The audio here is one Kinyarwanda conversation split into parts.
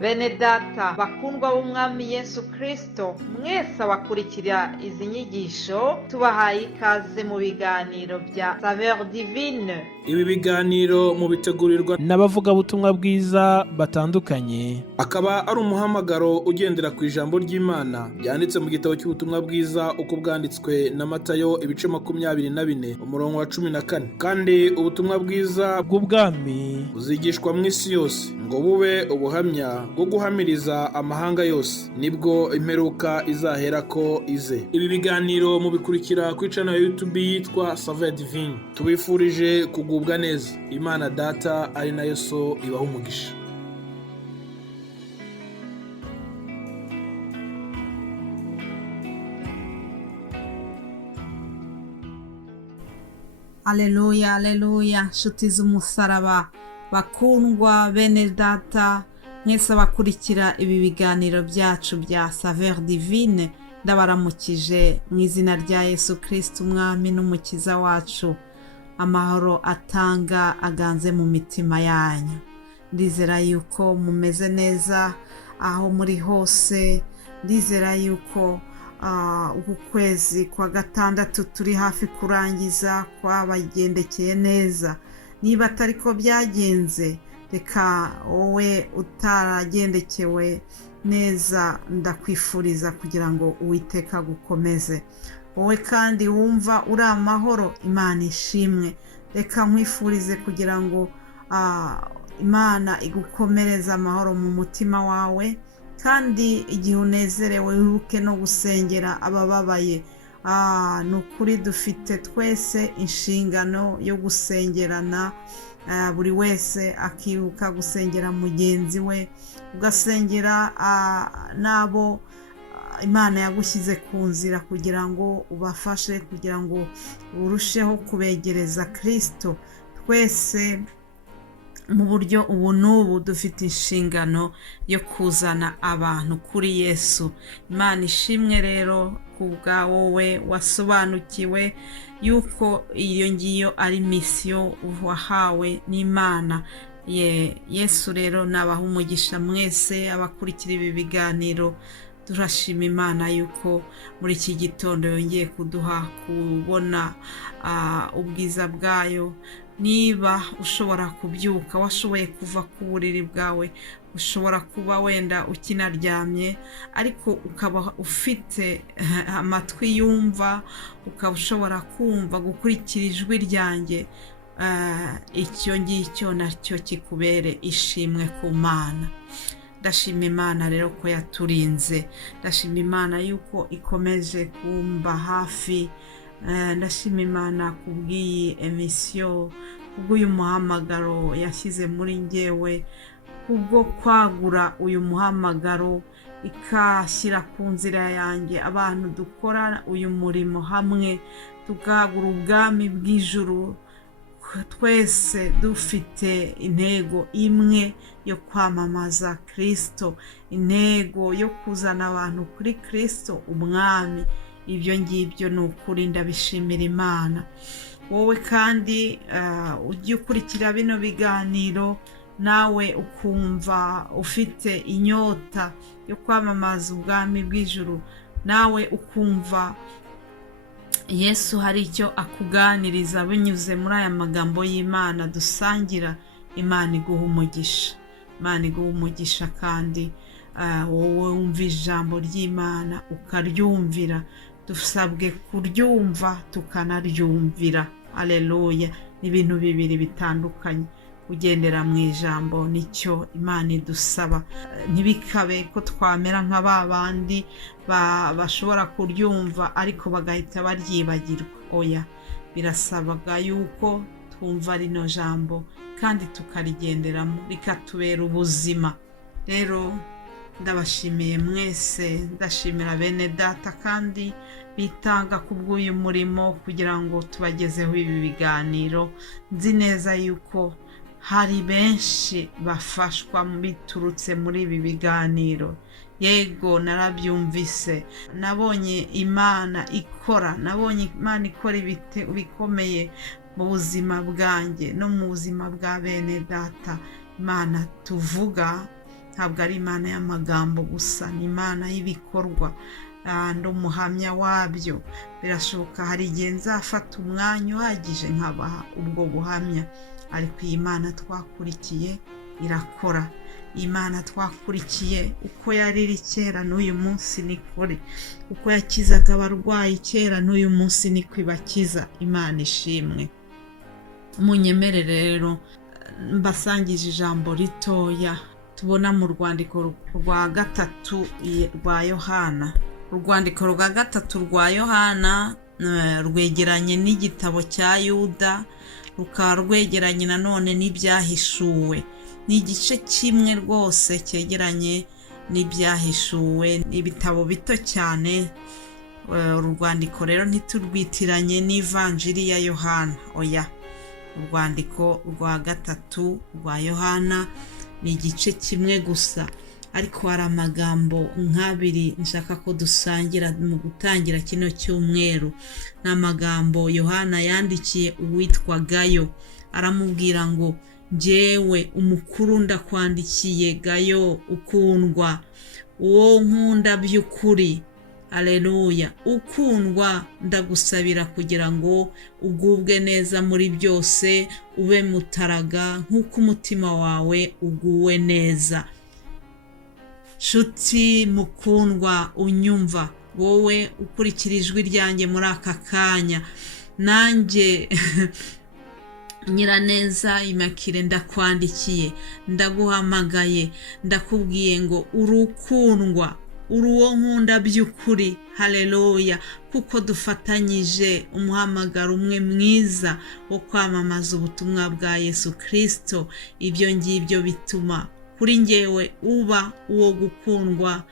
Bene data bakundwa b'umwami Yesu Kristo, mwese abakurikira izi nyigisho tubahaye ikaze mu biganiro bya Saveur Divine. Ibi biganiro mu bitegurirwa n'abavugabutumwa bwiza batandukanye, akaba ari umuhamagaro ugendera ku ijambo ry'Imana byanditse mu gitabo cy'ubutumwa bwiza uko bwanditswe na Matayo ibice 24 umurongo wa 14. Kandi ubutumwa bwiza bw'ubwami buzigishwa mu isi yose ngo bube ubuhamya bwo guhamiriza amahanga yose, nibwo imperuka izahera ko ize. Ibi biganiro mubikurikira ku channel ya YouTube yitwa Saveur Divine. Tubifurije kugubwa neza. Imana Data ari nayo So ibaha umugisha. Aleluya, aleluya, nshuti z'umusaraba bakundwa bene data, mwese abakurikira ibi biganiro byacu bya Saveur Divine, ndabaramukije mu izina rya Yesu Kristo umwami n'umukiza wacu. Amahoro atanga aganze mu mitima yanyu. Ndizera yuko mumeze neza aho muri hose. Ndizera yuko uku kwezi kwa gatandatu turi hafi kurangiza kwabagendekeye neza. Niba atari ko byagenze, reka wowe utaragendekewe neza ndakwifuriza kugira ngo Uwiteka gukomeze. Wowe kandi wumva uri amahoro, Imana ishimwe. Reka nkwifurize kugira ngo Imana igukomereze amahoro mu mutima wawe, kandi igihe unezerewe wibuke no gusengera abababaye. Ni ukuri dufite twese inshingano yo gusengerana, buri wese akibuka gusengera mugenzi we, ugasengera nabo Imana yagushyize ku nzira kugira ngo ubafashe, kugira ngo urusheho kubegereza Kristo. Twese mu buryo ubu n'ubu dufite inshingano yo kuzana abantu kuri Yesu. Imana ishimwe rero kubwa wowe wasobanukiwe yuko iyo ngiyo ari misiyo wahawe n'Imana. Yesu rero nabaha umugisha mwese abakurikira ibi biganiro. Turashima Imana yuko muri iki gitondo yongeye kuduha kubona ubwiza bwayo. Niba ushobora kubyuka, washoboye kuva ku buriri bwawe, ushobora kuba wenda ukinaryamye ariko ukaba ufite amatwi yumva, ukaba ushobora kumva gukurikira ijwi ryanjye, icyo ngicyo nacyo kikubere ishimwe ku Mana. Ndashima Imana rero ko yaturinze. Ndashima Imana yuko ikomeje kumba hafi. Ndashima Imana kubw'iyi emisiyo, kubw'uyu muhamagaro yashyize muri njyewe, kubwo kwagura uyu muhamagaro ikashyira ku nzira yanjye abantu dukora uyu murimo hamwe, tukagura ubwami bw'ijuru, twese dufite intego imwe yo kwamamaza Kristo, intego yo kuzana abantu kuri Kristo umwami. Ibyo ngibyo ni ukuri ndabishimira Imana. Wowe kandi ujye ukurikira bino biganiro, nawe ukumva ufite inyota yo kwamamaza ubwami bw'ijuru, nawe ukumva Yesu hari icyo akuganiriza binyuze muri aya magambo y'Imana dusangira. Imana iguha umugisha. Imana iguha umugisha kandi wowe wumva ijambo ry'Imana ukaryumvira. Dusabwe kuryumva tukanaryumvira. Aleluya. Ni ibintu bibiri bitandukanye. Kugendera mu ijambo nicyo Imana idusaba. Ntibikabe ko twamera nka babandi bashobora kuryumva ariko bagahita baryibagirwa. Oya, birasabaga yuko twumva rino jambo kandi tukarigenderamo, rikatubera ubuzima. Rero ndabashimiye mwese, ndashimira bene data kandi bitanga kubw'uyu murimo kugira ngo tubagezeho ibi biganiro. Nzi neza yuko hari benshi bafashwa biturutse muri ibi biganiro. Yego, narabyumvise, nabonye Imana ikora, ibikomeye mu buzima bwanjye no mu buzima bwa bene data. Imana tuvuga ntabwo ari imana y'amagambo gusa, ni imana y'ibikorwa, ndi umuhamya wabyo. Birashoboka hari igihe nzafata umwanya uhagije nkabaha ubwo buhamya, ariko iyi mana twakurikiye irakora. Imana twakurikiye uko yari iri kera n'uyu munsi niko iri, uko yakizaga abarwayi kera n'uyu munsi niko ibakiza. Imana ishimwe. Munyemerere rero mbasangije ijambo ritoya tubona mu rwandiko rwa gatatu rwa Yohana. Urwandiko rwa gatatu rwa Yohana rwegeranye n'igitabo cya Yuda, rukaba rwegeranye nanone n'ibyahishuwe. Ni igice kimwe rwose cyegeranye n'ibyahishuwe, ibitabo bito cyane. Urwandiko rero ntiturwitiranye n'ivanjiri ya Yohana, oya. Urwandiko rwa gatatu rwa Yohana ni igice kimwe gusa, ariko hari amagambo nk'abiri nshaka ko dusangira mu gutangira kino cyumweru. Ni amagambo Yohana yandikiye uwitwa Gayo, aramubwira ngo njyewe umukuru ndakwandikiye Gayo ukundwa, uwo nkunda by'ukuri. Aleluya. Ukundwa, ndagusabira kugira ngo ugubwe neza muri byose, ube mutaraga nk'uko umutima wawe uguwe neza. Nshuti mukundwa unyumva, wowe ukurikira ijwi ryanjye muri aka kanya, nanjye Nyiraneza Immaculée ndakwandikiye, ndaguhamagaye, ndakubwiye ngo urukundwa, uri uwo nkunda by'ukuri. Haleluya. Kuko dufatanyije umuhamagaro umwe mwiza wo kwamamaza ubutumwa bwa Yesu Kristo. Ibyo ngibyo bituma kuri njyewe uba uwo gukundwa,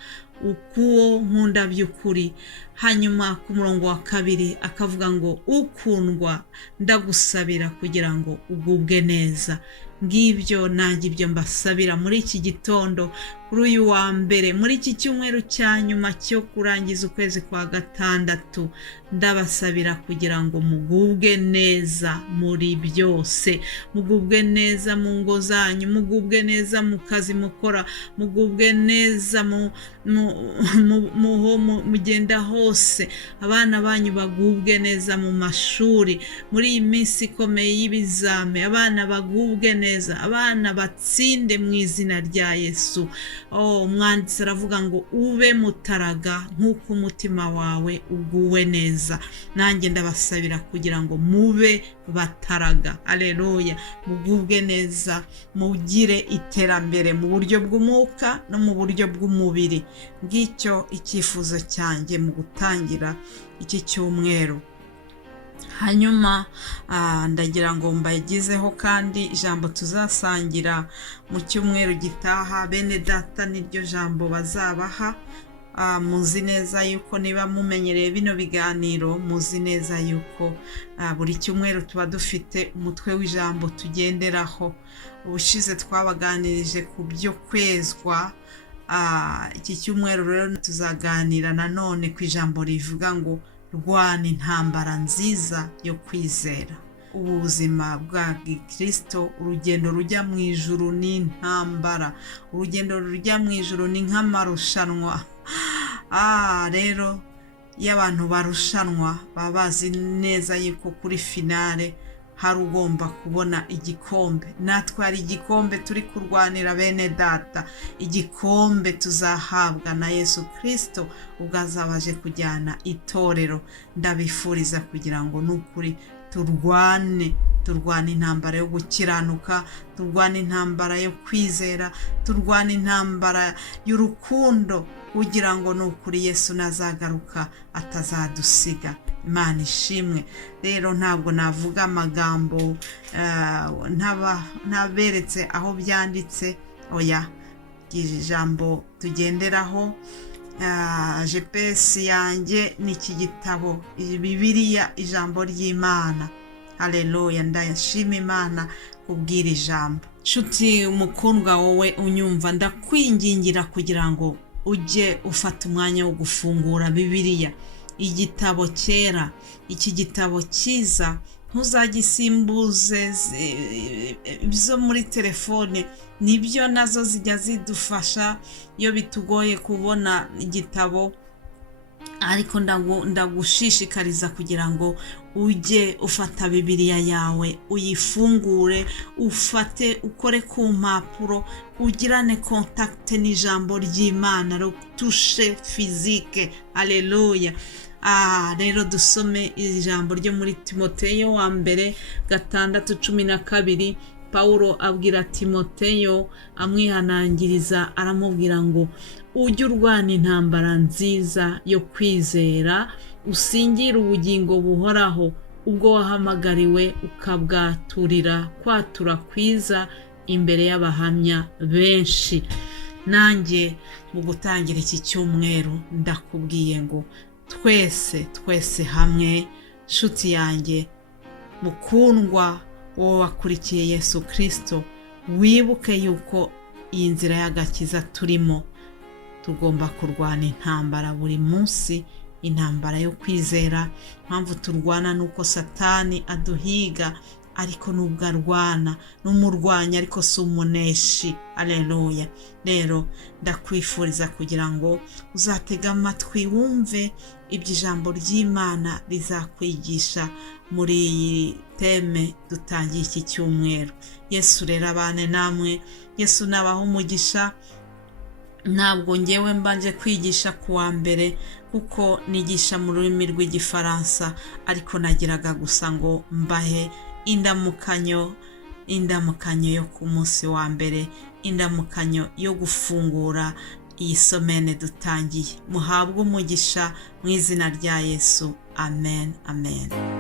ukuwo nkunda by'ukuri. Hanyuma ku murongo wa 2 akavuga ngo ukundwa, ndagusabira kugira ngo ugubwe neza. Ngibyo nanjye ibyo mbasabira muri iki gitondo, kuri uyu wa mbere, muri iki cyumweru cya nyuma cyo kurangiza ukwezi kwa gatandatu. Ndabasabira kugira ngo mugubwe neza muri byose, mugubwe neza mu ngo zanyu, mugubwe neza mu kazi mukora, mugubwe neza mugenda hose, abana banyu bagubwe neza mu mashuri. Muri iyi minsi ikomeye y'ibizame, abana bagubwe neza, abana batsinde mu izina rya Yesu. Umwanditsi aravuga ngo ube mutaraga nk'uko umutima wawe uguwe neza. Nanjye ndabasabira kugira ngo mube bataraga. Aleluya. Mugubwe neza, mugire iterambere mu buryo bw'umwuka no mu buryo bw'umubiri. Ngicyo icyifuzo cyanjye mu gutangira iki cyumweru. Hanyuma ndagira ngo mbagizeho kandi ijambo tuzasangira mu cyumweru gitaha. Bene data niryo jambo bazabaha. Muzi neza yuko niba mumenyereye bino biganiro, muzi neza yuko buri cyumweru tuba dufite umutwe w'ijambo tugenderaho. Ubushize twabaganirije ku byo kwezwa. Iki cyumweru rero tuzaganira nanone ku ijambo rivuga ngo rwana intambara nziza yo kwizera. Ubuzima bwa Kristo, urugendo rujya mu ijuru ni intambara, urugendo rujya mu ijuru ni nk'amarushanwa. Rero iyo abantu barushanwa baba bazi neza yuko kuri finale hari ugomba kubona igikombe. Natwe hari igikombe turi kurwanira bene data, igikombe tuzahabwa na Yesu Kristo ubwo azabaje kujyana itorero. Ndabifuriza kugira ngo nukuri turwane intambara yo gukiranuka, turwane intambara yo kwizera, turwane intambara y'urukundo, kugira ngo nukuri Yesu nazagaruka atazadusiga. Imana ishimwe. Rero ntabwo navuga amagambo ntaberetse aho byanditse, oya. Ijambo tugenderaho, GPS yanjye ni iki gitabo, Bibiliya, ijambo ry'Imana. Haleluya. Ndashima Imana kubwira ijambo. Nshuti umukundwa, wowe unyumva, ndakwingingira kugira ngo ujye ufata umwanya wo gufungura Bibiliya, igitabo cyera, iki gitabo cyiza ntuzagisimbuze izo muri telefone. Nibyo nazo zijya zidufasha iyo bitugoye kubona igitabo, ariko ndagushishikariza kugira ngo ujye ufata Bibiliya yawe uyifungure, ukore ku mpapuro, ugirane contact n'ijambo ry'Imana, touche physique. Haleluya. Rero dusome ijambo ryo muri Timoteyo wa mbere 6:12. Paulo abwira Timoteyo amwihanangiriza, aramubwira ngo ujye urwana intambara nziza yo kwizera, usingire ubugingo buhoraho ubwo wahamagariwe ukabwaturira kwatura kwiza imbere y'abahamya benshi. Nanjye mu gutangira iki cyumweru ndakubwiye ngo twese hamwe, nshuti yanjye mukundwa, wowe wakurikiye Yesu Kristo, wibuke yuko iyi nzira y'agakiza turimo tugomba kurwana intambara buri munsi, intambara yo kwizera. Mpamvu turwana nuko Satani aduhiga, ariko nubwo arwana n'umurwanya ariko si umuneshi. Haleluya. Rero ndakwifuriza kugira ngo uzatega amatwi wumve ibyo ijambo ry'Imana rizakwigisha muri iyi teme dutangiye iki cyumweru. Yesu rero abane namwe, Yesu nabaho umugisha. Ntabwo ngewe mbanje kwigisha kuwa mbere kuko nigisha mu rurimi rw'Igifaransa, ariko nagiraga gusa ngo mbahe indamukanyo yo ku munsi wa mbere, indamukanyo yo gufungura iyi somene dutangiye. Muhabwe umugisha mu izina rya Yesu. Amen, amen.